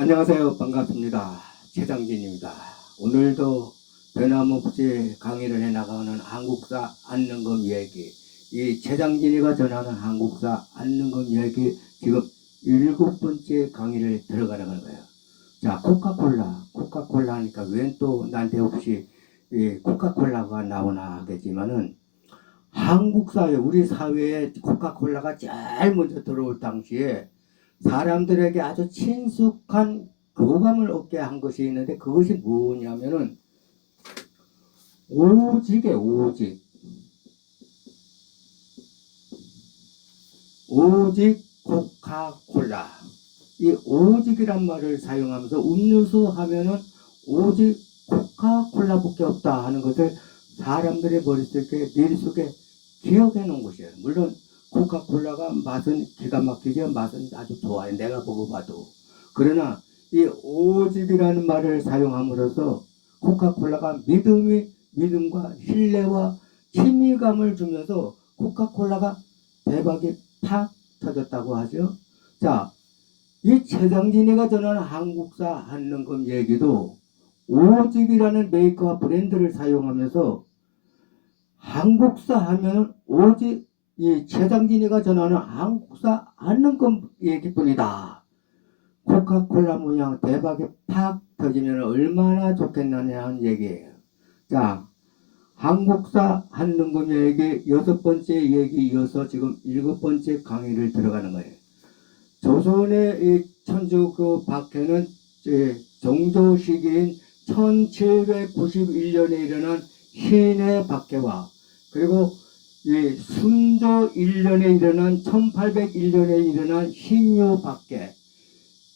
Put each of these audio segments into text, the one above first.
안녕하세요. 반갑습니다. 최장진입니다. 오늘도 변함없이 강의를 해나가는 한국사 안능검 이야기, 이 최장진이가 전하는 한국사 안능검 이야기 지금 7번째 강의를 들어가는 거예요. 자, 코카콜라 하니까 웬 또 난데없이 이 코카콜라가 나오나 하겠지만은, 한국사회, 우리 사회에 코카콜라가 제일 먼저 들어올 당시에 사람들에게 아주 친숙한 교감을 얻게 한 것이 있는데, 그것이 뭐냐면은 오직 코카콜라. 이 오직이란 말을 사용하면서 음료수 하면은 오직 코카콜라밖에 없다 하는 것을 사람들의 머릿속에 기억해 놓은 것이에요. 물론 코카콜라가 맛은 기가 막히죠. 맛은 아주 좋아요. 내가 보고 봐도. 그러나 이 오직이라는 말을 사용함으로써 코카콜라가 믿음과 신뢰와 친밀감을 주면서 코카콜라가 대박이 팍 터졌다고 하죠. 자, 이 최장진이가 전하는 한국사 한능검 얘기도 오직이라는 메이커와 브랜드를 사용하면서 한국사 하면 오직 이 최장진이가 전하는 한국사 한능검 얘기뿐이다. 코카콜라 모양 대박이 팍 터지면 얼마나 좋겠느냐는 얘기예요. 자, 한국사 한능검 얘기 6번째 얘기 이어서 지금 7번째 강의를 들어가는 거예요. 조선의 이 천주교 박해는 정조 시기인 1791년에 일어난 신의 박해와, 그리고 이 순조 1년에 일어난 1801년에 일어난 신유 박해,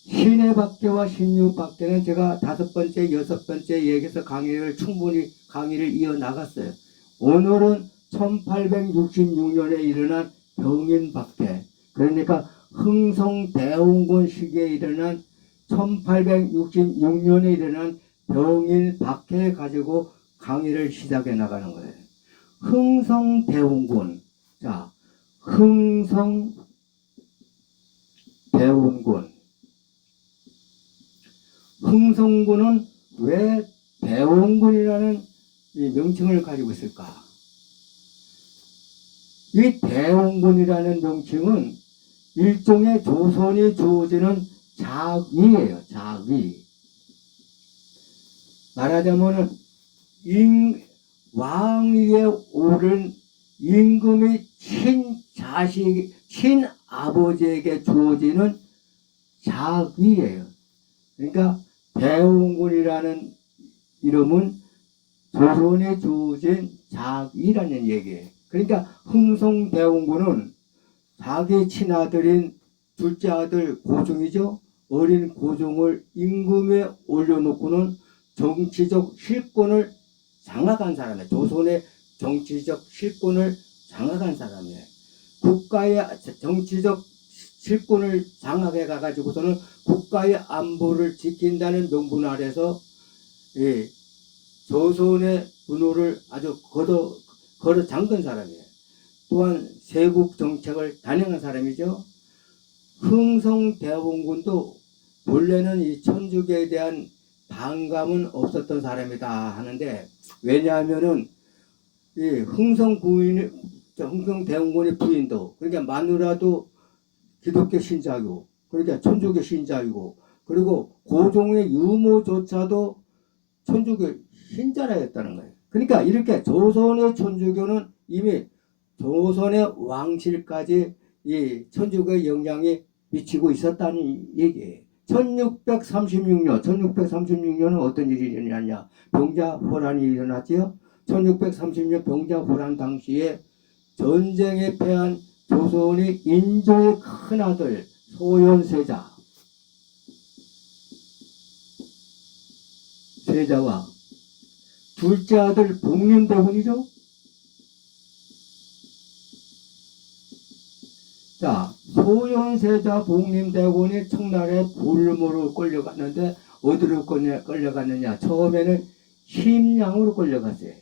신의 박해와 신유 박해는 제가 5번째, 6번째 얘기해서 충분히 강의를 이어나갔어요. 오늘은 1866년에 일어난 병인 박해, 그러니까 흥성대원군 시기에 일어난 1866년에 일어난 병인 박해 가지고 강의를 시작해 나가는 거예요. 흥성대원군. 자, 흥성대원군. 흥성군은 왜 대원군이라는 이 명칭을 가지고 있을까? 이 대원군이라는 명칭은 일종의 조선이 주어지는 자위예요. 자위. 말하자면은 왕위에 오른 임금의 친아버지에게 주어지는 자위예요. 그러니까 대원군이라는 이름은 조선에 주어진 자위라는 얘기예요. 그러니까 흥성대원군은 자기 친아들인 둘째 아들 고종이죠. 어린 고종을 임금에 올려놓고는 정치적 실권을 장악한 사람이에요. 조선의 정치적 실권을 장악한 사람이에요. 국가의 정치적 실권을 장악해 가지고서는 국가의 안보를 지킨다는 명분 아래서 조선의 분노를 아주 걸어 잠근 사람이에요. 또한 세국 정책을 단행한 사람이죠. 흥성대원군도 본래는 이 천주교에 대한 반감은 없었던 사람이다 하는데, 왜냐하면은 이 흥성대원군의 부인도, 그러니까 마누라도 기독교 신자이고, 그러니까 천주교 신자이고, 그리고 고종의 유모조차도 천주교 신자라였다는 거예요. 그러니까 이렇게 조선의 천주교는 이미 조선의 왕실까지 이 천주교의 영향이 미치고 있었다는 얘기예요. 1636년은 어떤 일이 일어났냐? 병자호란이 일어났지요. 1630년 병자호란 당시에 전쟁에 패한 조선의 인조의 큰아들 세자와 둘째 아들 복림대군이죠. 자, 소현세자 복림대군이 청나라에 볼모로 끌려갔는데 어디로 끌려갔느냐? 처음에는 심양으로 끌려갔어요.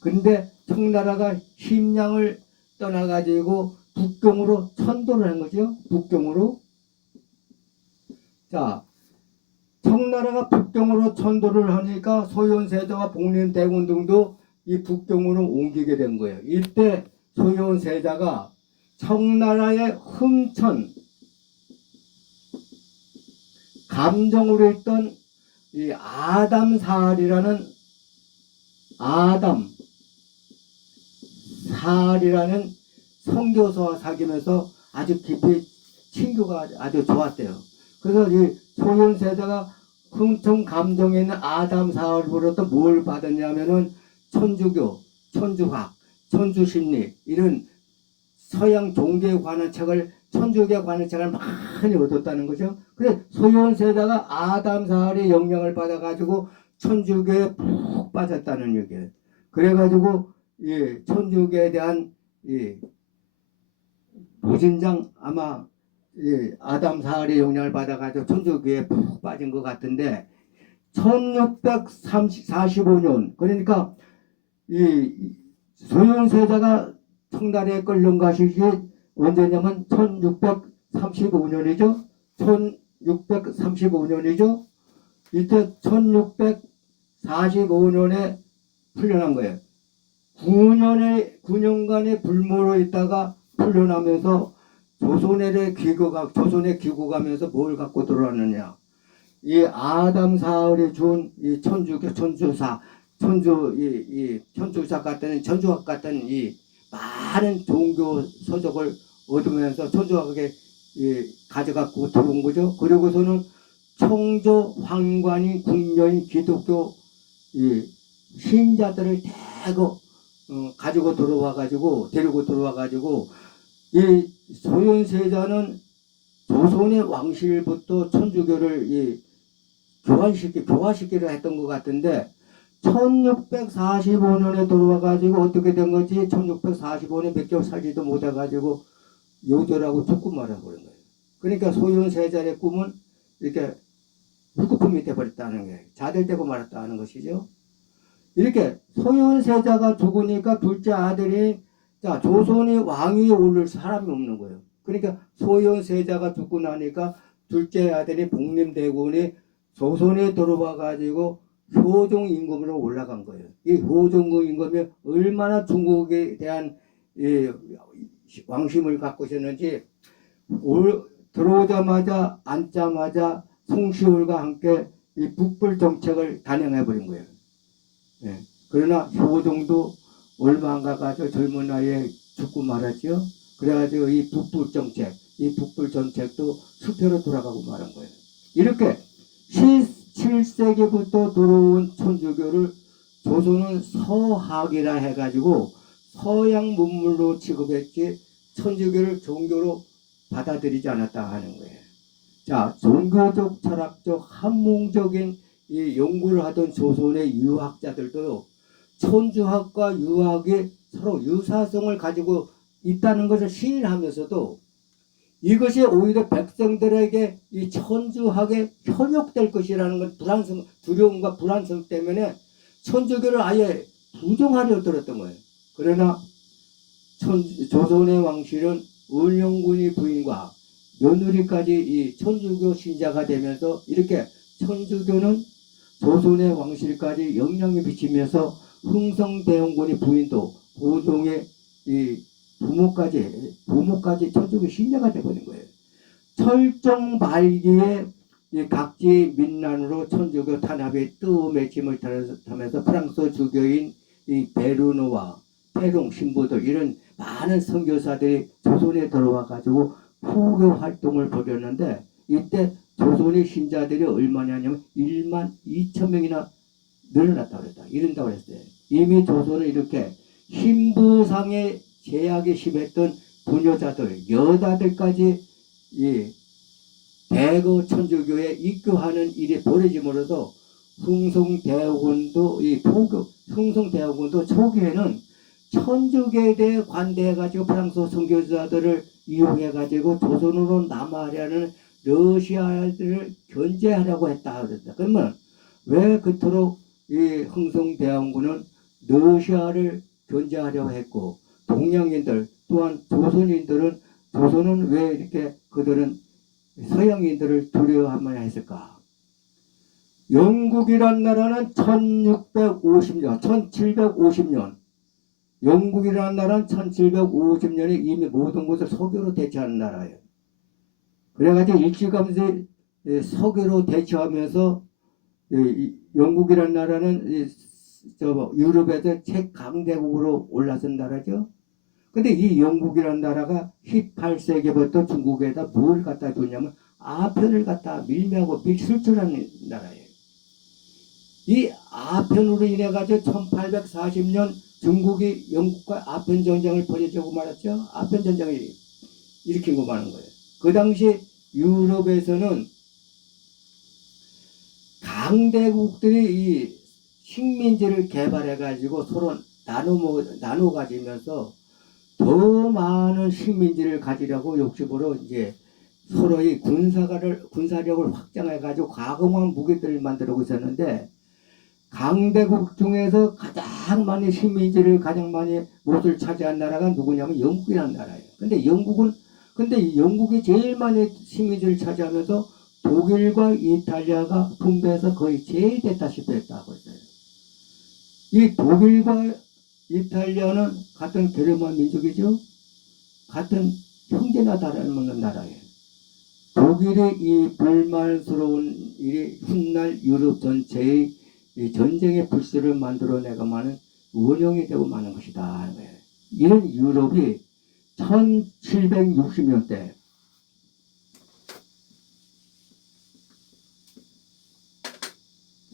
근데 청나라가 심양을 떠나가지고 북경으로 천도를 한 거죠. 북경으로. 자, 청나라가 북경으로 천도를 하니까 소현세자와 복림대군 등도 이 북경으로 옮기게 된 거예요. 이때 소현세자가 청나라의 흥천 감정으로 있던 이 아담사할이라는 선교사와 사귀면서 아주 깊이 친교가 아주 좋았대요. 그래서 이 소현세자가 흥천 감정에 있는 아담사할로부터 뭘 받았냐면은 천주교, 천주학, 천주심리 이런 서양 종교에 관한 책을 천주교에 관한 책을 많이 얻었다는 거죠. 그래 소현세자가 아담사할의 영향을 받아가지고 천주교에 푹 빠졌다는 얘기예요. 그래가지고 이 천주교에 대한 이 무진장 아마 이 아담사할의 영향을 받아가지고 천주교에 푹 빠진 것 같은데 1645년 그러니까 이 소현세자가 청나라에 끌려온 것이 언제냐면 1635년이죠. 1635년이죠. 이때 1645년에 풀려난 거예요. 9년간의 불모로 있다가 풀려나면서 조선에 귀국하면서 뭘 갖고 들어왔느냐. 이 아담사할이 준 이 천주교, 천주사 같은 천주학 같은 이 많은 종교 서적을 얻으면서 천주학에 가져갖고 들어온 거죠. 그리고서는 청조, 황관이, 궁녀인, 기독교 신자들을 대거 가지고 데리고 들어와가지고 이 소현세자는 조선의 왕실부터 천주교를 교화시키려 했던 것 같은데 1645년에 들어와가지고 어떻게 된 거지? 1645년 몇 개월 살지도 못해가지고 요절하고 죽고 말아버린 거예요. 그러니까 소현세자의 꿈은 이렇게 물거품이 돼버렸다는 거예요. 자들되고 말았다는 것이죠. 이렇게 소현세자가 죽으니까 둘째 아들이 조선의 왕위에 오를 사람이 없는 거예요. 그러니까 소현세자가 죽고 나니까 둘째 아들이 복림대군이 조선에 들어와가지고 효종 임금으로 올라간 거예요. 이 효종 임금이 얼마나 중국에 대한 왕심을 갖고 있었는지 들어오자마자 앉자마자 송시울과 함께 이 북불 정책을 단행해버린 거예요. 예. 그러나 효종도 얼마 안 가가지고 젊은 나이에 죽고 말았죠. 그래가지고 이 북불 정책도 수표로 돌아가고 말한 거예요. 이렇게 17세기부터 들어온 천주교를 조선은 서학이라 해가지고 서양 문물로 취급했지 천주교를 종교로 받아들이지 않았다 하는 거예요. 자, 종교적, 철학적, 학문적인 이 연구를 하던 조선의 유학자들도 천주학과 유학이 서로 유사성을 가지고 있다는 것을 시인하면서도 이것이 오히려 백성들에게 이 천주학에 현혹될 것이라는 건 두려움과 불안성 때문에 천주교를 아예 부정하려 들었던 거예요. 그러나 조선의 왕실은 은영군이 부인과 며느리까지 이 천주교 신자가 되면서 이렇게 천주교는 조선의 왕실까지 영향을 미치면서 흥성대원군의 부인도 고종의 이 부모까지 천주교 신자가 되버린 거예요. 철종 말기에 이 각지 민난으로 천주교 탄압이 뜸맺힘을 타면서 프랑스 주교인 이 베르노와 태동 신부들 이런 많은 선교사들이 조선에 들어와 가지고 포교 활동을 벌였는데 이때 조선의 신자들이 얼마냐면 1만 2천 명이나 늘어났다고 그랬다. 이른다고 그랬어요. 이미 조선은 이렇게 신부상에 제약이 심했던 부녀자들, 여자들까지 이 대거 천주교에 입교하는 일이 벌어짐으로써 흥성대원군도 초기에는 천주교에 대해 관대해가지고 프랑스 선교사들을 이용해가지고 조선으로 남하려는 러시아를 견제하려고 했다 그랬다. 그러면 왜 그토록 이 흥성대원군은 러시아를 견제하려고 했고 동양인들 또한 조선은 왜 이렇게 그들은 서양인들을 두려워하면 했을까? 영국이란 나라는 1650년, 1750년, 영국이라는 나라는 1750년에 이미 모든 것을 석유로 대체하는 나라예요. 그래가지고 일찌감치 석유로 대체하면서 영국이라는 나라는 유럽에서 최강대국으로 올라선 나라죠. 근데 이 영국이라는 나라가 18세기부터 중국에다 뭘 갖다 줬냐면 아편을 갖다 밀매하고 밀수출하는 나라예요. 이 아편으로 인해 가지고 1840년 중국이 영국과 아편 전쟁을 벌이자고 말했죠. 아편 전쟁을 일으키고 마는 거예요. 그 당시 유럽에서는 강대국들이 이 식민지를 개발해 가지고 서로 나눠 가지면서 더 많은 식민지를 가지려고 욕심으로 이제 서로의 군사력을 확장해 가지고 과거만 무기들을 만들고 있었는데, 강대국 중에서 가장 많이 식민지를 가장 많이 못을 차지한 나라가 누구냐면 영국이라는 나라예요. 근데 영국이 제일 많이 식민지를 차지하면서 독일과 이탈리아가 분배해서 거의 제외됐다시피 했다고 했어요. 이 독일과 이탈리아는 같은 게르만 민족이죠. 같은 형제나 다름없는 나라예요. 독일의 이 불만스러운 일이 훗날 유럽 전체의 이 전쟁의 불씨를 만들어내가마는 원형이 되고 마는 것이다. 이런 유럽이 1760년대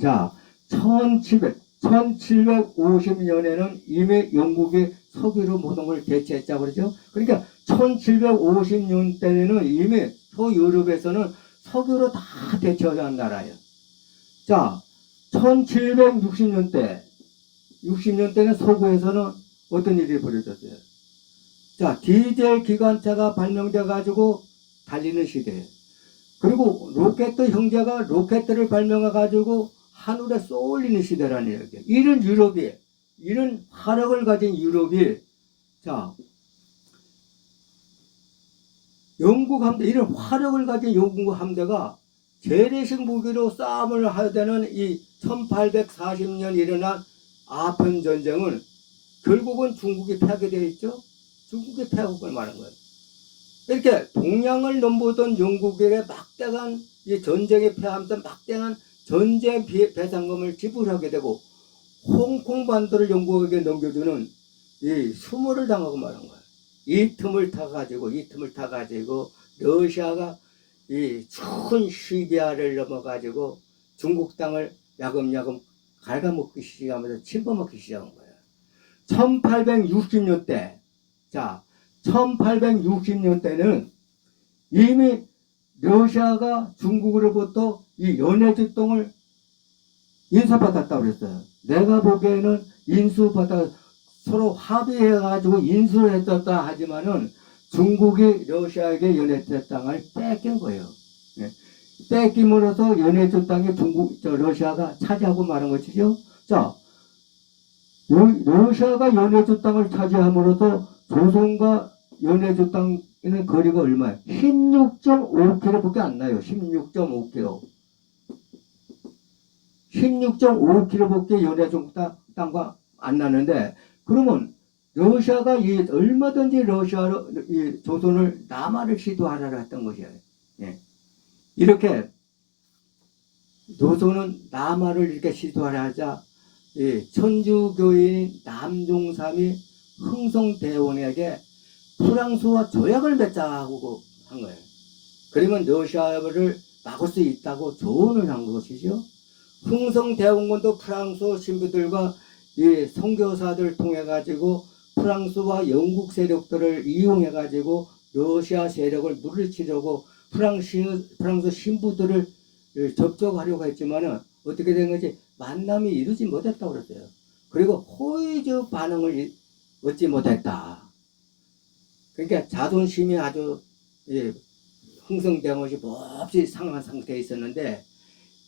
자 1750년에는 이미 영국이 석유로 모든 걸 대체했다고 그러죠. 그러니까 1750년대에는 이미 서유럽에서는 석유로 다 대체하는 나라예요. 자 1760년대는 서구에서는 어떤 일이 벌어졌어요? 자, 디젤 기관차가 발명돼 가지고 달리는 시대예요. 그리고 로켓 형제가 로켓을 발명해 가지고 하늘에 쏘올리는 시대라는 얘기예요. 이런 화력을 가진 유럽이, 자, 영국 함대, 이런 화력을 가진 영국 함대가 재래식 무기로 싸움을 하되는 이 1840년 일어난 아편 전쟁은 결국은 중국이 패하게 되어 있죠. 중국이 패하고 말한 거예요. 이렇게 동양을 넘보던 영국에게 막대한 이 전쟁에 패하면서 막대한 전쟁 배상금을 지불하게 되고 홍콩 반도를 영국에게 넘겨주는 이 수모를 당하고 말한 거예요. 이 틈을 타가지고 러시아가 이 추운 시비아를 넘어가지고 중국 땅을 야금야금 갉아먹기 시작하면서 침범하기 시작한 거예요. 1860년대, 자, 1860년대는 이미 러시아가 중국으로부터 이 연해주 땅을 인수받았다고 그랬어요. 내가 보기에는 서로 합의해가지고 인수를 했었다 하지만은 중국이 러시아에게 연해주 땅을 뺏긴 거예요. 네. 뺏김으로써 연해주 땅이 러시아가 차지하고 말한 것이죠. 자, 러시아가 연해주 땅을 차지함으로써 조선과 연해주 땅에는 거리가 얼마예요? 16.5km밖에 안 나요. 16.5km. 16.5km밖에 연해주 땅과 안 나는데, 그러면 러시아가 얼마든지 조선을 남하를 시도하라 했던 것이에요. 예. 이렇게 조선은 남하를 이렇게 시도하려 하자 천주교인 남종삼이 흥성대원에게 프랑스와 조약을 맺자고 한 거예요. 그러면 러시아를 막을 수 있다고 조언을 한 것이죠. 흥성대원군도 프랑스 신부들과 선교사들을 통해 가지고 프랑스와 영국 세력들을 이용해 가지고 러시아 세력을 물리치려고 프랑스 신부들을 접촉하려고 했지만은 어떻게 된 건지 만남이 이루지 못했다고 그랬어요. 그리고 호의적 반응을 얻지 못했다. 그러니까 자존심이 아주 흥성대원 것이 몹시 상한 상태에 있었는데,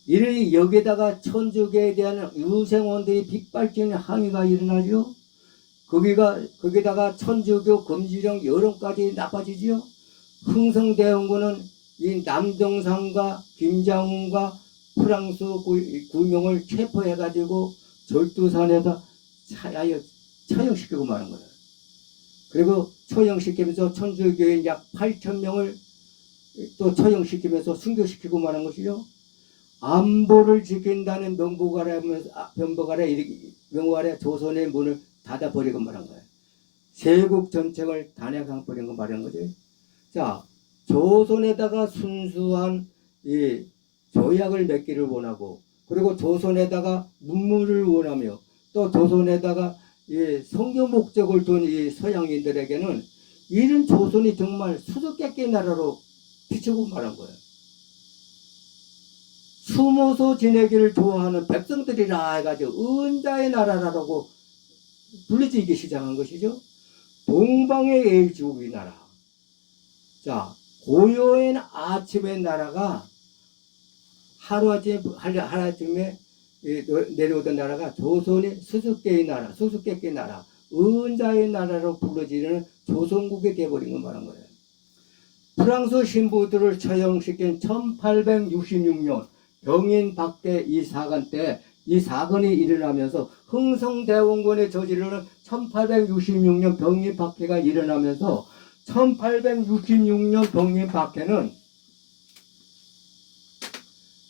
여기다가 천주교에 대한 유생원들이 빗발치는 항의가 일어나죠. 거기다가 천주교 금지령 여론까지 나빠지죠. 흥성대원군은 이 남동상과 김장훈과 프랑스 구명을 체포해가지고 절두산에다 처형시키고 마는 거예요. 그리고 처형시키면서 천주교인 약 8,000명을 또 처형시키면서 순교시키고 마는 것이죠. 안보를 지킨다는 명목 아래 조선의 문을 닫아버리고 말한 거예요. 세국 전쟁을 단행해버리고 말한 거지. 자, 조선에다가 순수한 이 조약을 맺기를 원하고, 그리고 조선에다가 문물을 원하며, 또 조선에다가 이 성교 목적을 둔 이 서양인들에게는 이런 조선이 정말 수수께끼 나라로 비추고 말한 거예요. 숨어서 지내기를 좋아하는 백성들이라 해가지고 은자의 나라라고 불리지기 시작한 것이죠. 동방의 일주국의 나라. 자, 고요한 아침의 나라가 하루아침에 내려오던 나라가 조선의 수수께끼 나라, 은자의 나라로 불러지는 조선국이 되어버린 거 말한 거예요. 프랑스 신부들을 처형시킨 1866년 병인박대 이 사건 때, 이 사건이 일어나면서 흥성대원군의 저지르는 1866년 병인박해가 일어나면서 1866년 병인박해는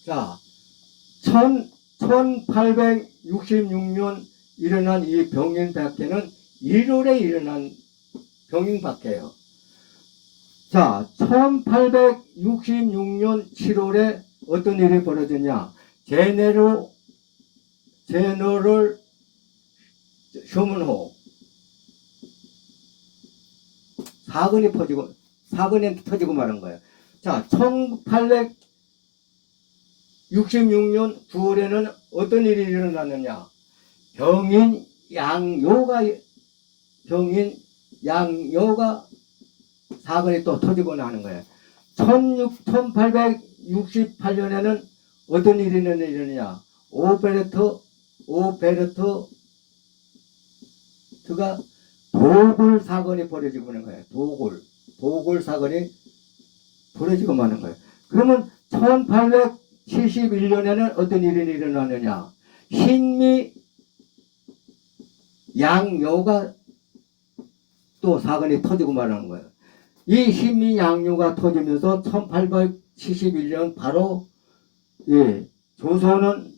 자 1866년 일어난 이 병인박해는 1월에 일어난 병인박해예요. 자, 1866년 7월에 어떤 일이 벌어졌냐? 제너럴 쇼문호 사건이 터지고 말한 거예요. 자, 1866년 9월에는 어떤 일이 일어났느냐? 병인 양요가 사건이 또 터지고 나는 거예요. 1868년에는 어떤 일이 일어나느냐? 오베르트가 도굴 사건이 벌어지고 있는 거예요. 도굴 사건이 벌어지고 마는 거예요. 그러면 1871년에는 어떤 일이 일어나느냐? 신미 양요가 또 사건이 터지고 말하는 거예요. 이 신미 양요가 터지면서 1871년 바로 조선은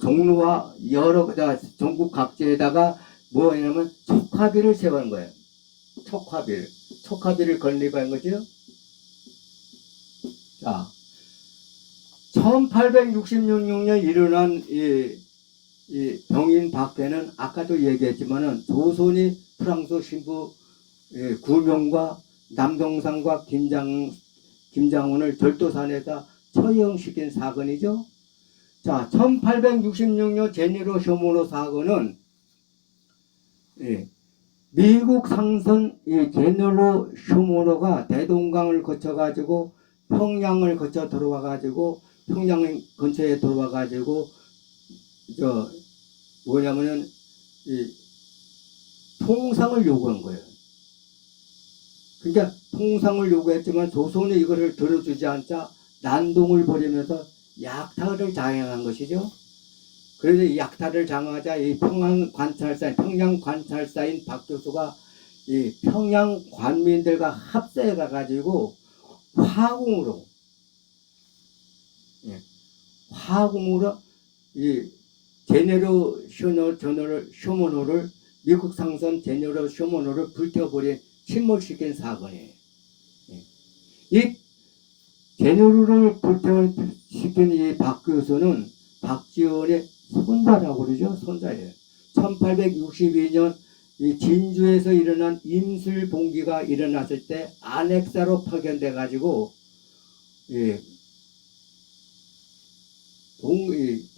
종로와 여러 전국 각지에다가 뭐냐면 촉화비를 세우는 거예요. 촉화비를 건립한 거죠. 자, 1866년 일어난 이 병인박해는 아까도 얘기했지만은 조선이 프랑스 신부 구명과 남동상과 김장훈을 절도산에다 처형시킨 사건이죠. 자, 1866년 제네로 쇼모노 사건은 미국 상선 제네로 쇼모노가 대동강을 거쳐가지고 평양을 거쳐 들어와가지고 평양 근처에 들어와가지고 뭐냐면은 통상을 요구한 거예요. 그러니까 통상을 요구했지만 조선이 이거를 들어주지 않자 난동을 벌이면서 약탈을 장행한 것이죠. 그래서 이 약탈을 장하자 이 평양 관찰사인 박 교수가 이 평양 관민들과 합세해 가지고 화공으로 이 제네로 쇼모노를 미국 상선 제네로 쇼모노를 불태워버린 침몰시킨 사건이에요. 이 제네로를 불태워시킨 이 박 교수는 박지원의 손자라고 그러죠. 손자예요. 1862년 이 진주에서 일어난 임술봉기가 일어났을 때 안핵사로 파견돼 가지고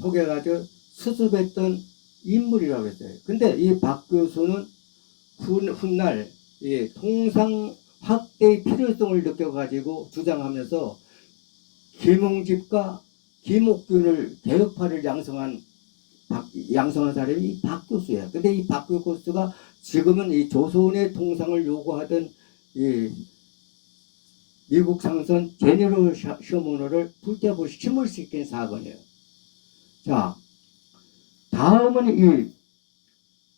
포개가지고 수습했던 인물이라고 했어요. 근데 이 박 교수는 훗날 통상 확대의 필요성을 느껴가지고 주장하면서 김홍집과 김옥균을 개혁파를 양성한 사람이 이 박 교수예요. 근데 이 박 교수가 지금은 이 조선의 통상을 요구하던 미국 상선 제네럴 셔먼호를 불태워 침몰시킨 사건이에요. 자, 다음은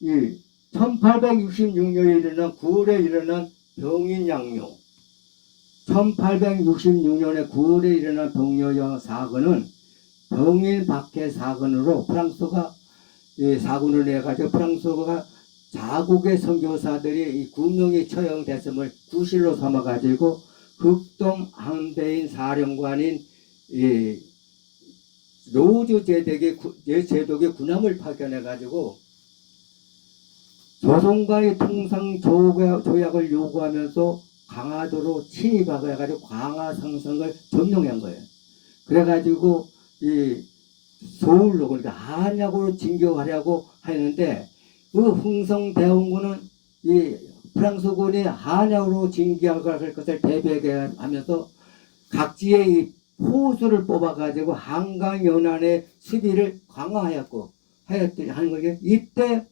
이 1866년에 일어난 9월에 일어난 병인양요. 1866년에 9월에 일어난 병인양요 사건은 병인 박해 사건으로 프랑스가 이 사건을 내가지고 프랑스가 자국의 선교사들이 이 구명이 처형됐음을 구실로 삼아가지고 극동 항대인 사령관인 이 로즈 제독의 군함을 파견해가지고 조선과의 통상 조약을 요구하면서 강화도로 침입해가지고 강화 상성을 점령한 거예요. 그래가지고 이 서울로 그러니까 한약으로 진격하려고 하는데 그 흥성대원군은 이 프랑스군이 한약으로 진격할 것을 대비하면서 각지의 이 호수를 뽑아가지고 한강 연안의 수비를 강화하였고 하는 거죠. 이때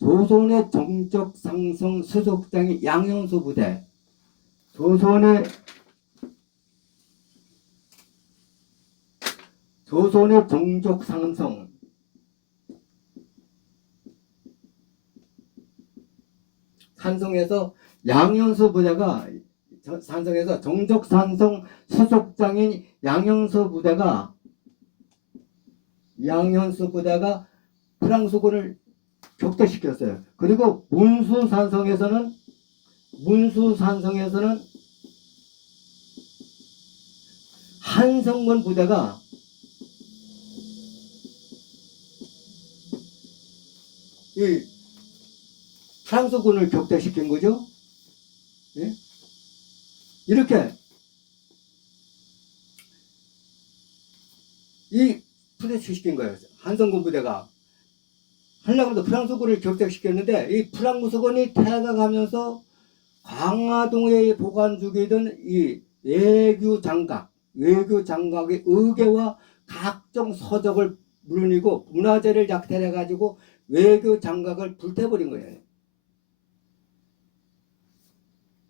조선의 정적 상성 수속장이 양현수 부대, 조선의 정적 상성 산성에서 양현수 부대가 산성에서 정적 산성 수속장인 양현수 부대가 프랑스군을 격퇴시켰어요. 그리고 문수산성에서는 한성군 부대가 이 프랑스군을 격퇴시킨 거죠. 예? 이렇게 이 부대시킨 거예요. 한성군 부대가 하려고 프랑스군을 격퇴시켰는데 이 프랑스군이 퇴각하면서 광화동에 보관 중이던 이 외교 장각의 의궤와 각종 서적을 물론이고 문화재를 약탈해 가지고 외교 장각을 불태워버린 거예요.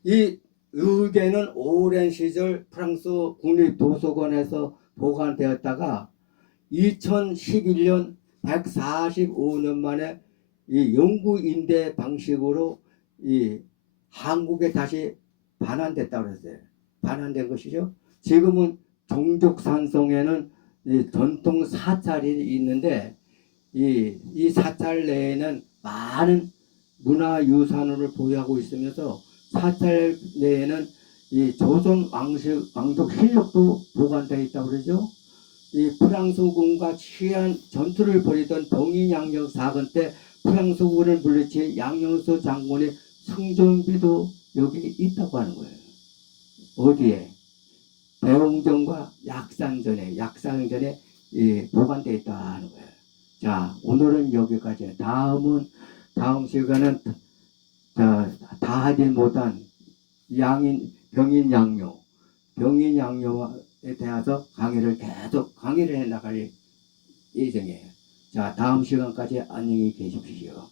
이 의궤는 오랜 시절 프랑스 국립도서관에서 보관되었다가 2011년 145년 만에 이 영구 인대 방식으로 이 한국에 다시 반환됐다고 그랬어요. 반환된 것이죠. 지금은 종족산성에는 이 전통 사찰이 있는데 이 사찰 내에는 많은 문화유산을 보유하고 있으면서 사찰 내에는 이 조선 왕족 실록도 보관되어 있다고 그러죠. 이 프랑스군과 치안 전투를 벌이던 병인양요 사건 때 프랑스군을 물리친 양현수 장군의 승전비도 여기 있다고 하는 거예요. 어디에? 대웅전과 약산전에 보관되어 있다 하는 거예요. 자, 오늘은 여기까지. 다음 시간은 다 하지 못한 병인양요에 대해서 계속 강의를 해 나갈 예정이에요. 자, 다음 시간까지 안녕히 계십시오.